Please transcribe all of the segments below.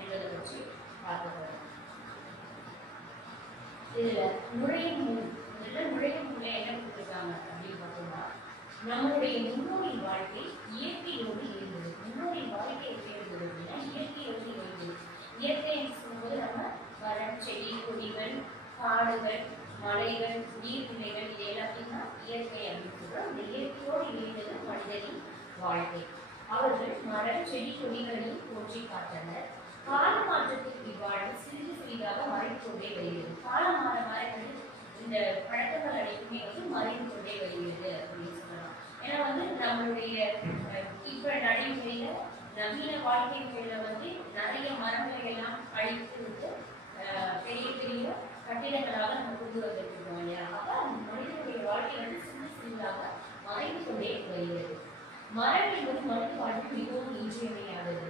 என்பதை பற்றி பார்க்க போறோம். இதுல நுழையும் முன் என்ன கொடுத்திருக்காங்க அப்படின்னு பார்த்தோம்னா, நம்மளுடைய முன்னோரின் வாழ்க்கை இயற்கையோடு இருந்தது. முன்னோரின் வாழ்க்கை எப்படி இருந்தது அப்படின்னா இயற்கையோடு இருந்தது. இயற்கை என்று சொல்லும்போது நம்ம மரம், செடி, கொடிகள், காடுகள், மலைகள், நீர்நிலைகள் இது எல்லாத்தையும் தான் இயற்கை அப்படின்னு சொல்றோம். இந்த இயற்கையோடு இருந்தது மனிதனின் வாழ்க்கை. அவர்கள் மரம், செடி, கொடிகளையும் போற்றி காத்தனர். கால மாற்றத்திற்கு இவ்வாழ்வு சிறிது சிறிதாக மறைந்து கொண்டே வருகிறது. காலம் மாற மாற இந்த பழக்கங்கள் அனைத்துமே மறைந்து கொண்டே வருகிறது அப்படின்னு சொல்லலாம். ஏன்னா நம்மளுடைய இப்ப நடைமுறையில நவீன வாழ்க்கை முறையில நிறைய மரங்களை எல்லாம் அழித்து விட்டு பெரிய பெரிய கட்டிடங்களாக நம்ம கொண்டு வந்திருக்கிறோம் இல்லையா? அப்ப மனிதனுடைய வாழ்க்கை சிறிது சிறிதாக மறைந்து கொண்டே வருகிறது. மரம் என்பது மனித வாழ்வில் மிகவும் இன்றியமையாதது.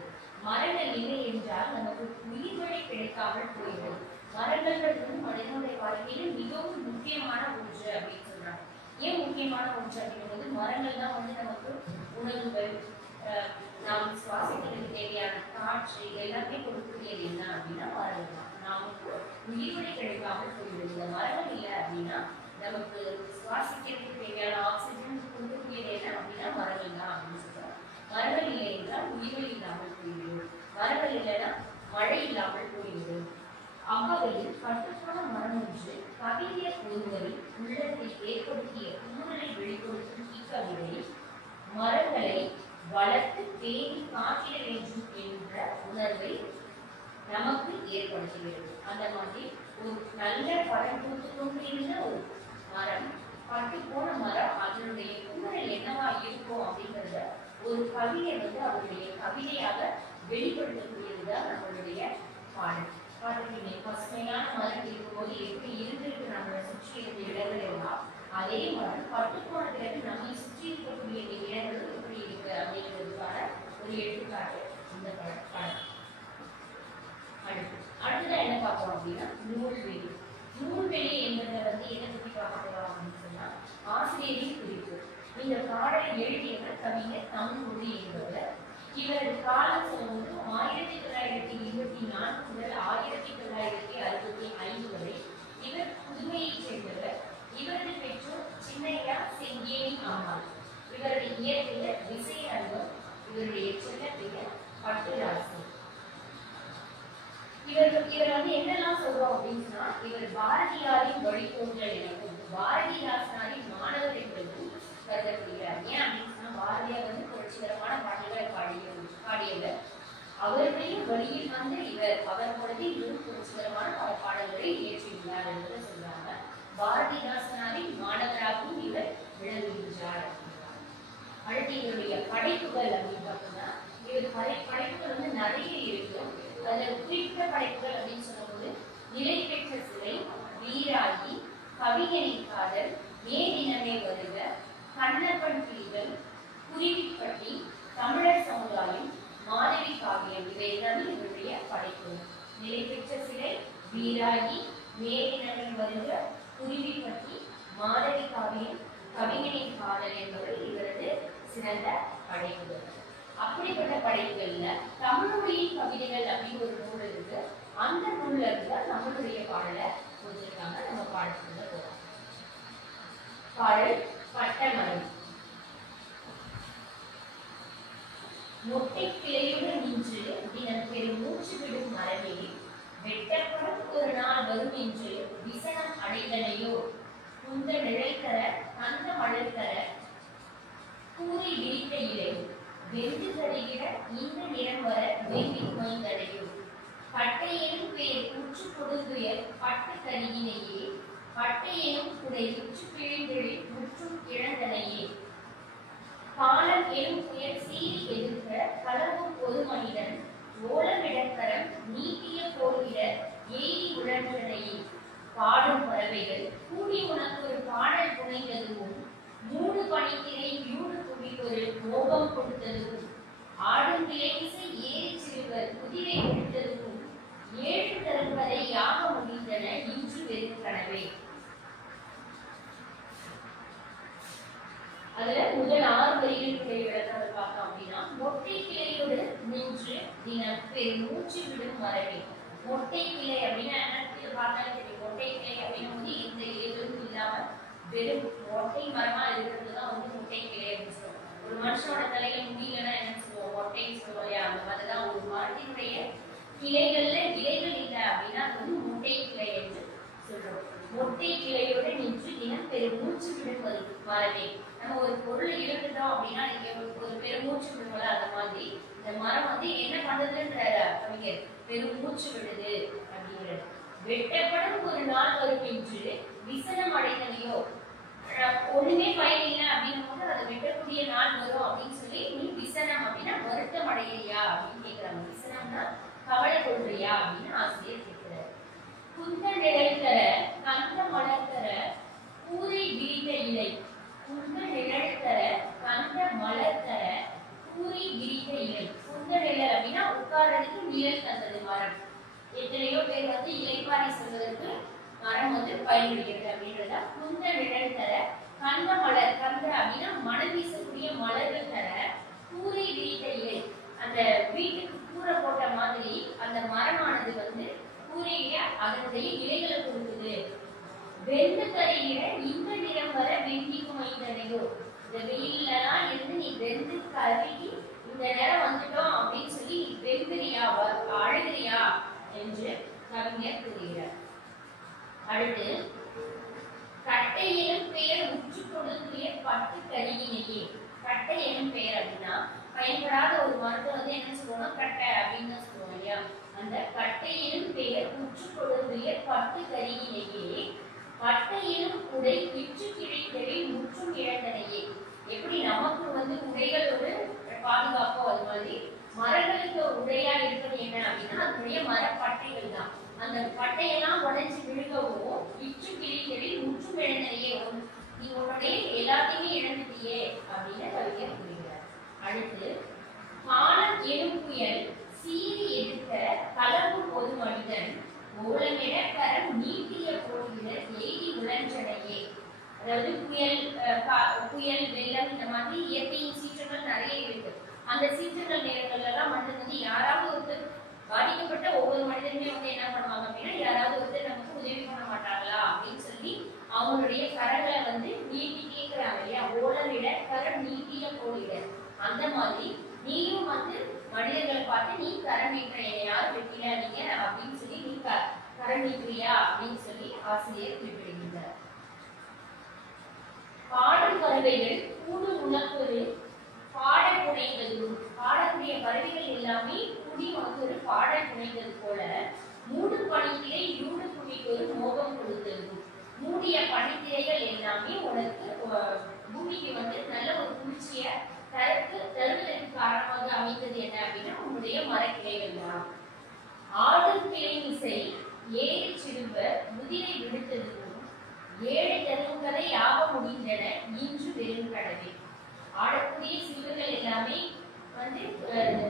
மரங்கள் இல்லை என்றால் நமக்கு உயிர்வழி கிடைக்காமல் போயிடும். மரங்கள் மனிதனுடைய வாழ்க்கையில் மிகவும் முக்கியமான ஒன்று அப்படின்னு சொல்றாங்க. ஏன் முக்கியமான ஒன்று அப்படிங்கும்போது மரங்கள் தான் நமக்கு உணவுகள், நாம் சுவாசிக்கிறதுக்கு தேவையான காற்று எல்லாமே கொடுக்கக்கூடியது என்ன அப்படின்னா மரங்கள் தான். நமக்கு உயிர்வழி கிடைக்காமல் போயிடும். இந்த மரங்கள் இல்லை அப்படின்னா நமக்கு சுவாசிக்கிறதுக்கு தேவையான ஆக்சிஜன் கொடுக்கக்கூடியது என்ன அப்படின்னா மரங்கள் தான் அப்படின்னு சொல்றோம். மரங்கள் இல்லை என்றால் உயிர்வழி இல்லாமல் போய்விடும். மரங்கள் இல்லைன்னா மழை இல்லாமல் போய்விடும். அவ்வகையில் கட்டுப்போன மரம் ஒன்று கவிஞர் ஒருவரின் உள்ளத்தில் ஏற்படுத்திய ஊழலை வெளிப்படுத்தும் இக்கவிதை மரங்களை வளர்த்து பேணி காட்டிட வேண்டும் என்ற உணர்வை நமக்கு ஏற்படுத்துகிறது. அந்த மாதிரி ஒரு நல்ல பழம் பூத்து கொண்டிருந்த ஒரு மரம், பட்டு போன மரம், அதனுடைய ஊழல் என்னவா இருக்கும் அப்படிங்கிறத ஒரு கவிஞர் அவருடைய கவிதையாக வெளிப்படுத்தக்கூடியதுதான் நம்மளுடைய பாடல். பார்த்துக்கிட்டே பசுமையான மரம் இருக்கும்போது எப்படி இருந்திருக்கு நம்மளை சுற்றி இருந்த இடங்கள் எல்லாம், அதே மாதிரி பட்டு போன பிறகு நம்மை சுற்றி இருக்கக்கூடிய இடங்களும் எப்படி இருக்கு அப்படிங்கிறதுக்கான ஒரு எடுத்துக்காட்டு இந்த படம். அடுத்ததான் என்ன பார்ப்போம் அப்படின்னா நூல்வெளி. நூல்வெளி என்பதை எதை பற்றி பார்க்க போறோம் அப்படின்னு சொன்னா ஆசிரியரின் குறிப்பு. இந்த பாடலை எழுதியவர் கவிஞர் தமிழ்மொழி என்பவர். இவரது காலம் சொல்லும்போது 1924 முதல் 1965 வரை. இவர் புதுமையைச் சேர்ந்தவர். இவரது பெற்றோர் சின்னையா செங்கேணி அம்மாள். இவரது இயற்பெயர் விசயரங்கம். இவருடைய செல்ல பெயர் பட்டுராசி. இவர் என்னெல்லாம் சொல்றோம் அப்படின்னு சொன்னா, இவர் பாரதியாரின் வழித்தோன்றல் எனக்கும் பாரதிதாசனாரின் மாணவர் என்பதும் கருதப்படுகிறார். ஏன் அப்படின்னு சொன்னா பாரதியார் புரட்சிகரமான பாடல்களை பாடியவர். அவருடைய வழியில் இவர் அவர் கூடவே இன்னும் புரட்சிகரமான பல பாடல்களை இயற்றியுள்ளார் என்று சொல்றாங்க. பாரதிதாசனாரின் மாணவராகவும் இவர் விளங்குகின்றார். அடுத்து இவருடைய படைப்புகள் அப்படின்னு பார்த்தோம்னா இவர் படைப்புகள் நிறைய இருக்கு. அதுல குறிப்பிட்ட படைப்புகள் அப்படின்னு சொல்லும்போது நிலை பெற்ற சிலை, வீராகி, கவிஞனின் காதல், மே தினமே வருக, கண்ணப்பன் கிளிகள், குருவிப்பட்டி, தமிழர் சமுதாயம், மாதவி காவியம் இவை எல்லாமே இவருடைய படைப்புகள். நிலை பெற்ற சிலை, வீராகி, மே தினமே வருக, குருவிப்பட்டி, மாதவி காவியம், கவிஞனின் காதல் என்பது இவரது சிறந்த படைப்புகள். அப்படிப்பட்ட படைப்புகள்ல தமிழ்மொழியின் கவிதைகள் அப்படின்னு ஒரு நூல் இருக்கு. அந்த நூல்ல இருந்தால் நம்மளுடைய பாடலை கொடுத்திருக்காங்க. நம்ம பாடத்துக்குள்ள போறோம். பாடல் பட்டமரம். மொட்டை கிளையுடன் நின்று தினம் பெரும் மூச்சு விடும் மரமே, வெட்டப்படும் ஒரு நாள் வரும் என்று விசனம் அடைந்தனையோ, குந்த நிழல் தர தந்த மழல் தர கூறி விரித்த இலை வெந்து தருகிற இந்த நிறம் வர வெள்ளி மொய்ந்தடையும் பட்டையெனும் பேர் உற்று கொடுந்துயர் பட்டு கருகினையே, பட்டையெனும் குடை உற்று பிழிந்தெழில் முற்றும் இழந்தனையே, காலம் எனும் புயல் சீறி எதிர்க்க கலவும் ஒரு மனிதன் ஓலமிடக்கரம் நீட்டிய போகிற ஏறி உழன்றனையே, பாடும் பறவைகள் கூடி உனக்கு ஒரு பாடல் புனைந்ததுவும், மூடு பணித்திரை யூடு குடிக்கொரு மோகம் கொடுத்ததுவும், ஆடும் கிளைமிசை ஏறி சிறுவர் குதிரை கொடுத்ததுவும், ஏழு தருவதை யாக முடிந்தன இன்று வெறும் கனவே. அதுல முதல் 6 வரிகளுடைய விளக்கங்கள் பார்த்தோம் அப்படின்னா, மொட்டை கிளையோடு நின்று தினம் பெரும் மூச்சு விடும் மரமே. மொட்டை கிளை அப்படின்னா என்ன பார்த்தாலும் தெரியும். மொட்டை கிளை அப்படின்னும் போது எந்த இலைகளும் இல்லாம வெறும் மொட்டை மரமா இருக்கிறதுதான் வந்து மொட்டை கிளை அப்படின்னு சொல்லுவோம். ஒரு மனுஷனோட தலையில முடியலன்னா என்ன சொல்லுவோம்? மொட்டைன்னு சொல்லுவோம் இல்லையா? அந்த மாதிரிதான் ஒரு மரத்தினுடைய கிளைகள்ல இலைகள் இல்லை அப்படின்னா அது வந்து மொட்டை கிளை என்று சொல்றோம். மொட்டை கிளையோட நின்று தினம் பெருமூச்சு விடும் மரமே. நம்ம ஒரு பொருளை இழந்துட்டோம் அப்படின்னா ஒரு பெருமூச்சு விடுவோம்ல, அந்த மாதிரி இந்த மரம் வந்து என்ன பண்ணுதுன்ற கவிஞர் பெருமூச்சு விடுது அப்படிங்கிறது. வெட்டப்படும் ஒரு நாள் வரும் என்று விசனம் அடைந்தனையோ, ஒண்ணுமே பயன் இல்லை அப்படின்னும் போது அதை வெட்டக்கூடிய நாள் வரும் அப்படின்னு சொல்லி நீ விசனம் அப்படின்னா வருத்தம் அடையிறியா அப்படின்னு கேட்கிறாங்க. விசனம்னா கவலை கொள்றியா அப்படின்னு ஆசிரியர் கேட்கிறார். குந்த நிழல் தர கந்த மலர் தர கூரை விரித்த இலை. குந்த நிழல் தர கந்த மலர் தர கூரை விரித்த இலை. குந்த நிழல் அப்படின்னா உட்கார்றதுக்கு நிழல் தந்தது மரம். எத்தனையோ பேர் வந்து இலைப்பாரி சொல்வதற்கு மரம் வந்து பயன்படுகிறது அப்படின்றத. குந்த நிழல் தர கந்த மலர், கந்த அப்படின்னா மனம் வீசக்கூடிய மலர்கள் தர கூரை விரித்த இலை. அந்த வீட்டுக்கு கூரை போட்ட மாதிரி அந்த மரமானது வந்து கூரையில அதனுடைய இலைகளை கொடுக்குது. வெந்து கரையில இந்த நிறம் வர வெந்திக்கும் ஐந்தனையோ. இந்த வெயிலெல்லாம் இருந்து நீ வெந்து கருகி இந்த நேரம் வந்துட்டோம் அப்படின்னு சொல்லி நீ வெம்புறியா, அழுகிறியா என்று கவிஞர் கூறுகிறார். அடுத்து, கட்டை எனும் பெயர் உற்று கொடுக்கிய பட்டு கருகினையே. கட்டை எனும் பெயர் அப்படின்னா பயன்படாத ஒரு மரத்தை வந்து என்ன சொல்லுவோம்னா கட்டை அப்படின்னு தான் சொல்லுவோம் இல்லையா? அந்த கட்டை எனும் பெயர் உற்று கொடுக்கிய பட்டு கருகினையே. பட்டை எனும் உடை விற்று கிடைத்தலில் முற்றும் இழந்தனையே. எப்படி நமக்கு வந்து உடைகள் ஒரு பாதுகாப்போ அது மாதிரி மரங்களுக்கு உடையா இருக்கிறது என்ன அப்படின்னா அதனுடைய மரப்பட்டைகள் தான். அந்த பட்டையெல்லாம் உடைஞ்சு விழுகவும் விற்று கிழித்தலில் முற்றும் இழந்தனையே. நீ உன்னுடைய எல்லாத்தையுமே இழந்துட்டியே அப்படின்னு கவிஞர் கூறுகிறார். அடுத்து, காலம் எனும் புயல் சீறி எடுத்த கலப்பு பொது மனிதன் ஓலமிட கரம் நீட்டிய போடுகிற எய்தி உழன்றனையே. அதாவது புயல் வெள்ளம் இந்த மாதிரி இயற்கையின் சீற்றங்கள் நிறைய இருக்கு. அந்த சீற்றங்கள் நேரங்கள்ல எல்லாம் மனிதன் வந்து யாராவது ஒருத்தர் பாதிக்கப்பட்ட ஒவ்வொரு மனிதனுமே வந்து என்ன பண்ணுவாங்க அப்படின்னா யாராவது ஒருத்தர் நமக்கு உதவி பண்ண மாட்டாங்களா அப்படின்னு சொல்லி அவங்களுடைய கரங்களை வந்து நீட்டி கேட்கிறாங்க இல்லையா? ஓலமிட கரம் நீட்டிய போடுகிற. அந்த மாதிரி நீயும் வந்து மனிதர்களை பார்த்து நீ கரம் நீட்டுற, யாரும் வெட்டிடாதீங்க அப்படின்னு சொல்லி நீ கரம் நீட்டுறியா அப்படின்னு சொல்லி ஆசிரியர் குறிப்பிடுகின்றார். பாடும் பறவைகள் கூடு உணர்வு பாட புனைந்ததும். பாடக்கூடிய பறவைகள் எல்லாமே கூடி உனக்கு ஒரு பாடல் புனைந்தது போல மூடு பனித்திரை யூடு குடிக்கு ஒரு மோகம் கொடுத்ததும். மூடிய பனித்திரைகள் எல்லாமே உனக்கு பூமிக்கு வந்து நல்ல ஒரு குளிர்ச்சிய தருவதற்கு காரணமாக அமைந்தது என்ன அப்படின்னா உன்னுடைய மரக்கிளைகள் தான். ஆடும் கிளை இசை ஏழு சிறுவ முதிரை விடுத்ததும் ஏழு தருவங்களை யாக முடிந்தன இன்று வெறும் கடவே. ஆடக்கூடிய சிறுவர்கள் எல்லாமே வந்து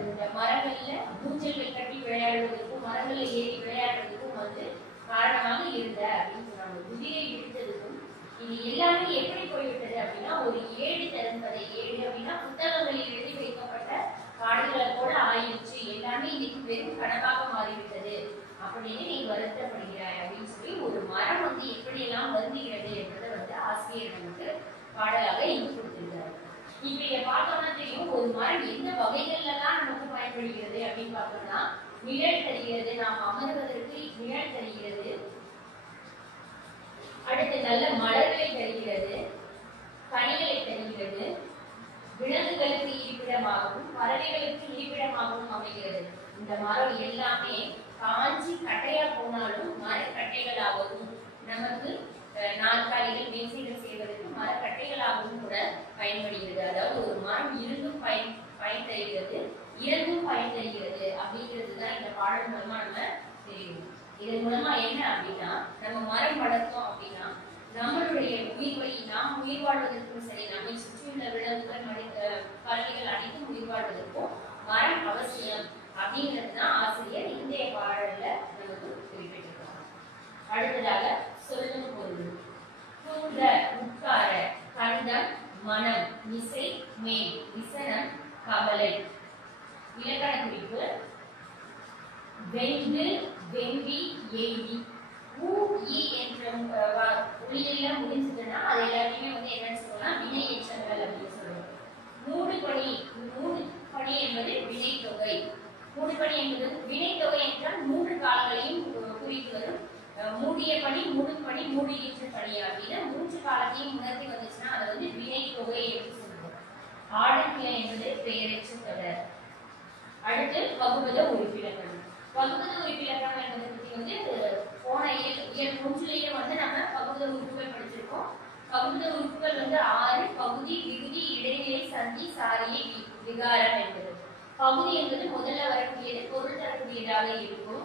இந்த மரங்கள்ல ஊஞ்சல்கள் கட்டி விளையாடுவதற்கும் மரங்கள்ல ஏறி விளையாடுறதுக்கும் வந்து காரணமாக இருந்த அப்படின்னு சொன்னாங்க. குதிரை விடுத்ததுக்கும் இது எல்லாமே எப்படி போய்விட்டது அப்படின்னா ஒரு ஏழு தரும்பதை. ஏழு அப்படின்னா புத்தகங்களில் எழுதி வைக்கப்பட்ட பாடல்களை போல ஆயிடுச்சு, எல்லாமே இன்னைக்கு வெறும் கனவாக மாறிவிட்டது அப்படின்னு நீ வருத்தப்படுகிறாய் அப்படின்னு சொல்லி ஒரு மரம் வந்து எப்படியெல்லாம் வருந்துகிறது என்பதை வந்து ஆசிரியர் நமக்கு பாடலாக இங்கு கொடுத்திருக்கிறார். இப்ப இதை பார்த்தோம்னா தெரியும் ஒரு மரம் எந்த வகைகள்ல தான் நமக்கு பயன்படுகிறது அப்படின்னு பார்த்தோம்னா நிழல் தருகிறது, நாம் அமர்வதற்கு நிழல் தருகிறது. அடுத்து நல்ல மலர்களை தருகிறது, கனிகளை தருகிறது, விலங்குகளுக்கு இருப்பிடமாகவும் பறவைகளுக்கு இருப்பிடமாகவும் அமைகிறது. இந்த மரம் எல்லாமே காஞ்சி கட்டையா போனாலும் மரக்கட்டைகளாகவும் நமக்கு நாற்காலிகள் மேசைகள் செய்வதற்கு மரக்கட்டைகளாகவும் கூட பயன்படுகிறது. அதாவது ஒரு மரம் இருந்தும் பயன் தருகிறது, இறந்தும் பயன் தருகிறது அப்படிங்கிறது தான் இந்த பாடல் மூலமா நம்ம தெரியும். இதன் மூலமா என்ன அப்படின்னா நம்ம மரம் வளர்த்தோம் அப்படின்னா நம்மளுடைய உயிர் வழி நாம் உயிர் வாழ்வதற்கும் சரி, நம்மை சுற்றியுள்ள விலங்குகள் பறவைகள் அனைத்தும் உயிர் வாழ்வதற்கும் மரம் அவசியம் அப்படிங்கிறது தான் ஆசிரியர் இன்றைய பாடல்ல நமக்கு குறிப்பிட்டிருக்கிறார். அடுத்ததாக சொல்லும் பொருள். தூண்ட உட்கார கண்டம் மனம் இசை மேல் விசனம் கவலை. இலக்கண குறிப்பு. வெந்து, வெம்பி, எய்தி. ஊ இ என்ற ஒளியில முடிஞ்சதுன்னா அது எல்லாத்தையுமே வந்து என்னன்னு சொல்லலாம், வினை எச்சங்கள் அப்படின்னு சொல்லுவோம். மூடுபனி, மூடுபனி என்பது வினைத்தொகை. மூடுபனி என்பது வினைத்தொகை என்றால் 3 காலங்களையும் குறித்து வரும். மூடிய பணி, மூடுபனி, மூடுகின்ற பணி அப்படின்னு 3 காலத்தையும் உணர்த்தி வந்துச்சுன்னா அதை வந்து வினைத்தொகை என்று சொல்லுவோம். ஆடற்கிளை என்பது பெயரற்ற தொடர். அடுத்து பகுபத உறுப்பிலக்கணம். பகுபத உறுப்பிலக்கணம் என்பதை பற்றி வந்து போன இயல் 1லேயே வந்து நம்ம பகுபத உறுப்புகள் படிச்சிருக்கோம். பகுபத உறுப்புகள் வந்து 6: பகுதி, விகுதி, இடைநிலை, சந்தி, சாரியை, விகாரம் என்பது. பகுதி என்பது முதல்ல வரக்கூடியது, பொருள் தரக்கூடியதாக இருக்கும்.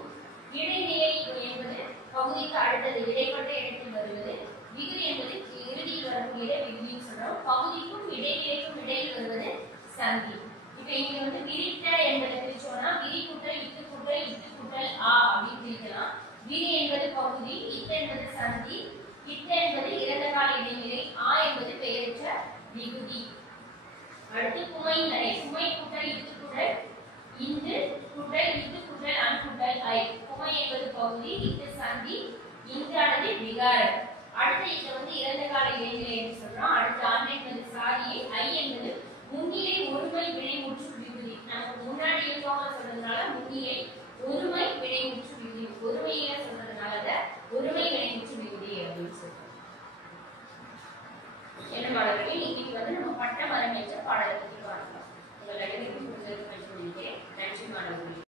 இடைநிலை என்பது பகுதிக்கு அடுத்தது இடைப்பட்ட இடத்தில் வருவது. விகுதி என்பது இறுதியில் வரக்கூடியதை விகுதின்னு சொல்றோம். பகுதிக்கும் இடைநிலைக்கும் இடையில் வருவது சந்தி. இப்ப இங்க வந்து விரித்த என்பதை பிரிச்சோம்னா விரி கூட்டல் இத்து கூட்டல் இத்து கூட்டல் ஆ அப்படின்னு பிரிக்கலாம். விரி என்பது பகுதி, இத்து என்பது சந்தி, இத்து என்பது இறந்த கால இடைநிலை, ஆ என்பது பெயரற்ற விகுதி. அடுத்து குமை நடை. குமை கூட்டல் இத்து கூட்டல் இந்து கூட்டல் இத்து கூட்டல் அன் கூட்டல் ஐ. குமை என்பது பகுதி, இத்து சந்தி, இந்தானது விகாரம். அடுத்து இத வந்து இறந்த கால இடைநிலை என்று சொல்றோம். அடுத்து ஆன் என்பது சாரியை, ஐ என்பது முன்னிலை ஒருமை வினைமுற்று விகுதி. நமக்கு முன்னாடி இருக்கவங்க சொல்றதுனால முன்னிலை ஒருமை வினைமுற்று விகுதி, ஒருமையில சொல்றதுனால ஒருமை வினைமுற்று விகுதி அப்படின்னு சொல்றோம். என்ன மாணவர்களே, இன்னைக்கு வந்து நம்ம பட்ட மரம் என்ற பாடத்தை